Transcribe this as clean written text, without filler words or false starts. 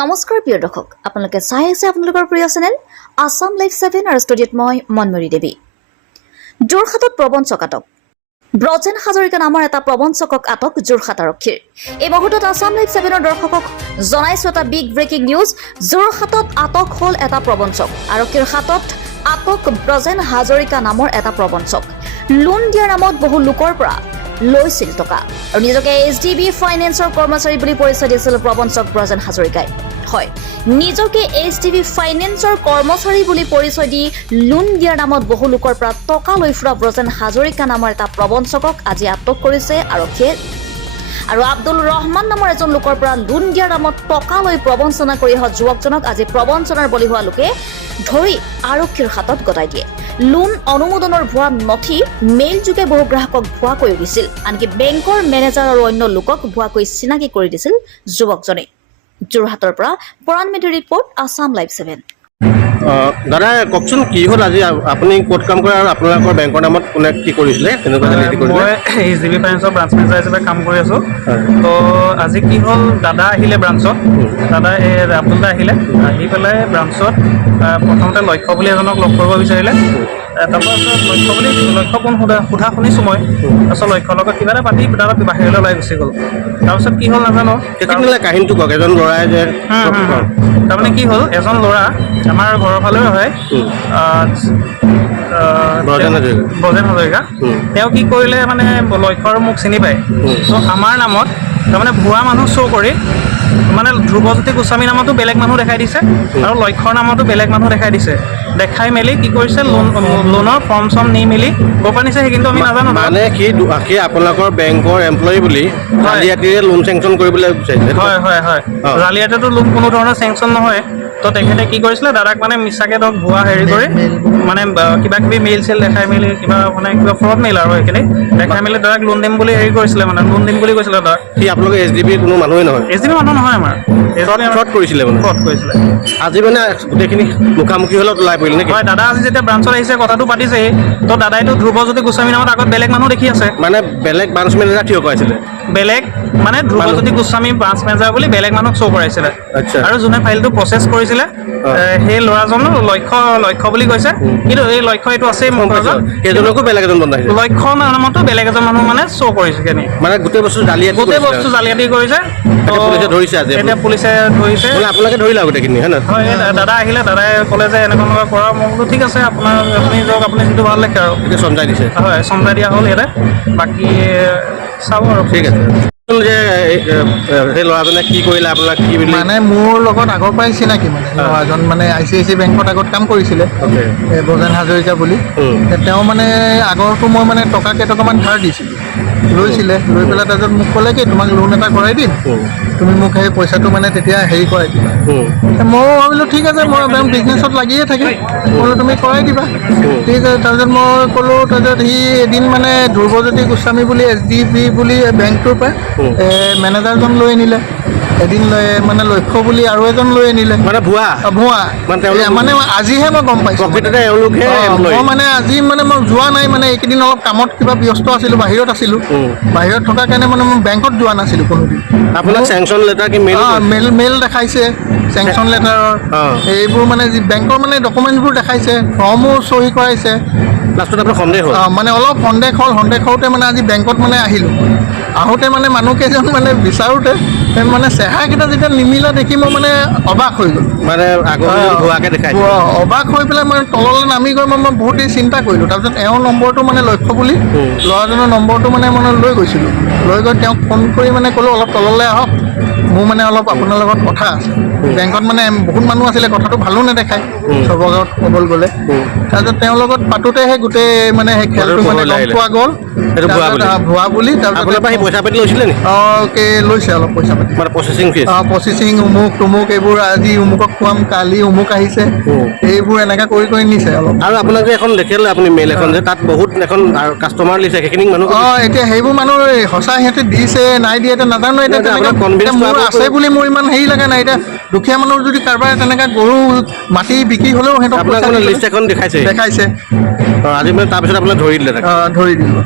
নমস্কাৰ প্ৰিয় দৰ্শক আপোনালোকে চাই আছে আপোনালোকৰ প্ৰিয় চেনেল আসাম লাইভ 7 আৰু ষ্টুডিঅ'ত মই মনমৰী দেৱী যোৰহাটত প্ৰবঞ্চক আটক ব্ৰজেন হাজৰিকা নামৰ এটা প্ৰবঞ্চকক আটক যোৰহাট আৰক্ষীৰ এই মুহূৰ্তত আসাম লাইভ 7 দৰ্শকক জনাইছো এটা বিগ ব্ৰেকিং নিউজ যোৰহাটত আটক হ'ল এটা প্ৰবঞ্চক আৰক্ষীৰ হাতত আটক ব্ৰজেন হাজৰিকা নামৰ এটা প্ৰবঞ্চক লোন দিয়াৰ নামত বহু লোকৰ পৰা লৈছিল টকা আৰু নিজকে HDB ফাইনেন্সৰ কৰ্মচাৰী বুলি পৰিচয় দিছিল প্ৰবঞ্চক ব্ৰজেন হাজৰিকাই হয় নিজকে HDB ফাইনেন্সৰ কৰ্মচাৰী বুলি পৰিচয় দি লোন দিয়াৰ নামত বহু লোকৰ পৰা টকা লৈ ফুৰা ব্ৰজেন হাজৰিকা নামৰ এটা প্ৰবঞ্চকক আজি আটক কৰিছে আৰক্ষীয়ে আৰু আব্দুল ৰহমান নামৰ এজন লোকৰ পৰা লোন দিয়াৰ নামত টকা লৈ প্ৰবঞ্চনা কৰি অহা যুৱকজনক আজি প্ৰবঞ্চনাৰ বলি হোৱা লোকে ধৰি আৰক্ষীৰ হাতত গতাই দিয়ে লোন অনুমোদনৰ ভুৱা নথি মেইল যোগে বহু গ্ৰাহকক ভুৱাকৈ দিছিল আনকি বেংকৰ মেনেজাৰ আৰু অন্য লোকক ভুৱাকৈ চিনাকি কৰি দিছিল যুৱকজনে যোৰহাটৰ পৰা পৰাণ মেধি ৰিপৰ্ট আসাম লাইভ 7 দাদা কওকচোন কি হ'ল আজি আপুনি ক'ত কাম কৰে আৰু আপোনালোকৰ বেংকৰ নামত কোনে কি কৰিছিলে তেনেকুৱা ৰেডি কৰিলে মই HDB ফাইনেন্সৰ ব্ৰাঞ্চ মেনেজাৰ হিচাপে কাম কৰি আছোঁ তো আজি কি হ'ল দাদা আহিলে ব্ৰাঞ্চত দাদা আব্দুল দা আহিলে আহি পেলাই ব্ৰাঞ্চত প্ৰথমতে লক্ষ্য বুলি এজনক লগ কৰিব বিচাৰিলে তাৰপাছত লক্ষ্য কোন সোধা শুনিছোঁ মই তাৰপাছত লক্ষ্যৰ লগত কিবা এটা পাতি দাদা বাহিৰলৈ ওলাই গুচি গ'ল তাৰপিছত কি হ'ল নাজানো কাহিনীটো কওক এজন ল'ৰাই যে তাৰমানে কি হ'ল এজন ল'ৰা আমাৰ ঘৰৰ ফালেও হয় ব্ৰজেন হাজৰিকা তেওঁ কি কৰিলে মানে লক্ষ্যৰ মোক চিনি পায় ত' আমাৰ নামত তাৰমানে ভুৱা মানুহ শ্ব' কৰি মানে ধ্ৰুৱজ্যোতি গোস্বামী নামতো বেলেগ মানুহ দেখাই দিছে আৰু লক্ষ্যৰ নামতো বেলেগ মানুহ দেখাই দিছে দেখাই মেলি কি কৰিছে লোনৰ ফৰ্ম চৰ্ম নি মেলি ক'ৰ পৰা নিছে সেই কিন্তু আমি নাজানো মানে সি আপোনালোকৰ বেংকৰ এমপ্লয়ী বুলি জালিয়াতিৰে লোন চেংচন কৰিবলৈ বিচাৰিছে হয় জালিয়াতিতো লোন কোনো ধৰণৰ চেংচন নহয় তো তেখেতে কি কৰিছিলে দাদাক মানে মিছাকৈ ধৰক ভুৱা হেৰি কৰি মানে কিবা কিবি মেইল চেল দেখাই মেলি কিবা মানে কিবা ফ্ৰড মেইল আৰু সেইখিনি দেখাই মেলি দাদাক লোন দিম বুলি হেৰি কৰিছিলে মানে লোন দিম বুলি কৈছিলে দাদাক সি আপোনালোকে HDB কোনো মানুহেই নহয় HDB মানুহ নহয় আমাৰ ফ্ৰড কৰিছিলে মানে ফ্ৰড কৰিছিলে আজি মানে গোটেইখিনি মুখামুখি হ'লত ওলাই পৰিলে নেকি হয় দাদা আজি যেতিয়া ব্ৰাঞ্চত আহিছে কথাটো পাতিছেই তো দাদাইতো ধ্ৰুৱজ্যোতি গোস্বামী নামত আগত বেলেগ মানুহ দেখি আছে মানে বেলেগ ব্ৰাঞ্চ মেনেজাৰ থিয় কৰাইছিলে বেলেগ মানে ধ্ৰুৱজ্যোতি গোস্বামী ব্ৰাঞ্চ মেনেজাৰ বুলি বেলেগ মানুহক শ্ব' কৰাইছিলে আৰু যোনে ফাইলটো প্ৰচেছ কৰিছিলে সেই ল'ৰাজন লক্ষ্য বুলি কৈছে কিন্তু এই লক্ষ্য এইটো আছেই মোৰ সেইজনকো বেলেগ এজন বন্ধ আহিছে লক্ষ্য নামতো বেলেগ এজন মানুহ মানে শ্ব' কৰিছে কেনে মানে গোটেই বস্তু জালিয়াতি কৰিছে পুলিচে ধৰিছে আজি এতিয়া পুলিচে ধৰিছে আপোনালোকে ধৰিলে গোটেইখিনি হয় নহয় হয় দাদা আহিলে দাদাই ক'লে যে এনেকুৱা কৰা মই বোলো ঠিক আছে আপুনি যাওক আপুনি যিটো ভাল দেখে আৰু এতিয়া চমজাই দিছে হয় চমজাই দিয়া হ'ল ইয়াতে বাকী চাব আৰু ঠিক আছে যে সেই ল'ৰাজনে কি কৰিলে আপোনাক কি বুলি মানে মোৰ লগত আগৰ পৰাই চিনাকি মানে ল'ৰাজন মানে ICICI বেংকত আগত কাম কৰিছিলে ব্ৰজেন হাজৰিকা বুলি তেওঁ মানে আগৰটো মই মানে টকা কেইটকামান ধাৰ দিছিলোঁ লৈছিলে লৈ পেলাই তাৰপিছত মোক ক'লে কি তোমাক লোন এটা কৰাই দিম তুমি মোক সেই পইচাটো মানে তেতিয়া হেৰি কৰাই দিবা ময়ো ভাবিলোঁ ঠিক আছে মই বিজনেছত লাগিয়ে থাকিম বোলো তুমি কৰাই দিবা ঠিক আছে তাৰপিছত মই ক'লোঁ তাৰপিছত সি এদিন মানে ধ্ৰুৱজ্যোতি গোস্বামী বুলি HDB বুলি বেংকটোৰ পৰা মেনেজাৰজন লৈ আনিলে এদিন মানে লক্ষ্য বুলি আৰু এজন লৈ আনিলে মানে ভুৱা মানে আজিহে মই গম পাইছোঁ মই মানে আজি মানে মই যোৱা নাই মানে এইকেইদিন অলপ কামত কিবা ব্যস্ত আছিলোঁ বাহিৰত আছিলোঁ বাহিৰত থকাৰ কাৰণে মানে মই বেংকত যোৱা নাছিলোঁ কোনোদিন আপোনাক চেংচন লেটাৰ কি মেইল দেখাইছে চেংচন লেটাৰৰ এইবোৰ মানে বেংকৰ মানে ডকুমেণ্টছবোৰ দেখাইছে ফৰ্মো চহী কৰাইছে লাষ্টত আপোনাৰ সন্দেহ হ'ল মানে অলপ সন্দেহ হওঁতে মানে আজি বেংকত মানে আহিলোঁ আহোঁতে মানে মানুহকেইজন মানে বিচাৰোঁতে মানে চেহেৰাকেইটা যেতিয়া নিমিলা দেখি মই মানে অবাক হৈ গ'লোঁ মানে অবাক হৈ পেলাই মই তললৈ নামি গৈ মই বহুত দেৰি চিন্তা কৰিলোঁ তাৰপিছত এওঁৰ নম্বৰটো মানে লক্ষ্য বুলি ল'ৰাজনৰ নম্বৰটো মানে লৈ গৈছিলোঁ লৈ গৈ তেওঁক ফোন কৰি মানে ক'লোঁ অলপ তললৈ আহক মোৰ মানে অলপ আপোনাৰ লগত কথা আছে বেংকত মানে বহুত মানুহ আছিলে কথাটো ভালো নেদেখায় চবৰ আগত ক'বলৈ গ'লে তাৰপিছত তেওঁৰ লগত পাতোঁতেহে গোটেই মানে সেই খেলটো মানে গম পোৱা গ'ল ভুৱা বুলি তাৰপিছত পইচা পাতি লৈছিলে নি লৈছে অলপ পইচা পাতি প্ৰচেচিং অমুক তমুক এইবোৰ আজি অমুকক খুৱাম কালি অমুক আহিছে এইবোৰ এনেকৈ কৰি নিছে অলপ আৰু আপোনাক যে এখন দেখিলে আপুনি মেইল এখন যে তাত বহুত এখন কাষ্টমাৰ লিছে সেইখিনি মানুহ এতিয়া সেইবোৰ মানুহ সঁচা সিহঁতে দিছে নাই দিয়ে এতিয়া নাজানো এতিয়া মোৰ আছে বুলি মোৰ ইমান হেৰি লগা নাই এতিয়া দুখীয়া মানুহ যদি কাৰোবাৰ তেনেকৈ গৰু মাটি বিক্ৰী হ'লেও সিহঁতক লিষ্ট এখন দেখাইছে আজি আজি মানে তাৰপিছত আপোনাক ধৰি দিলে ধৰি দিলোঁ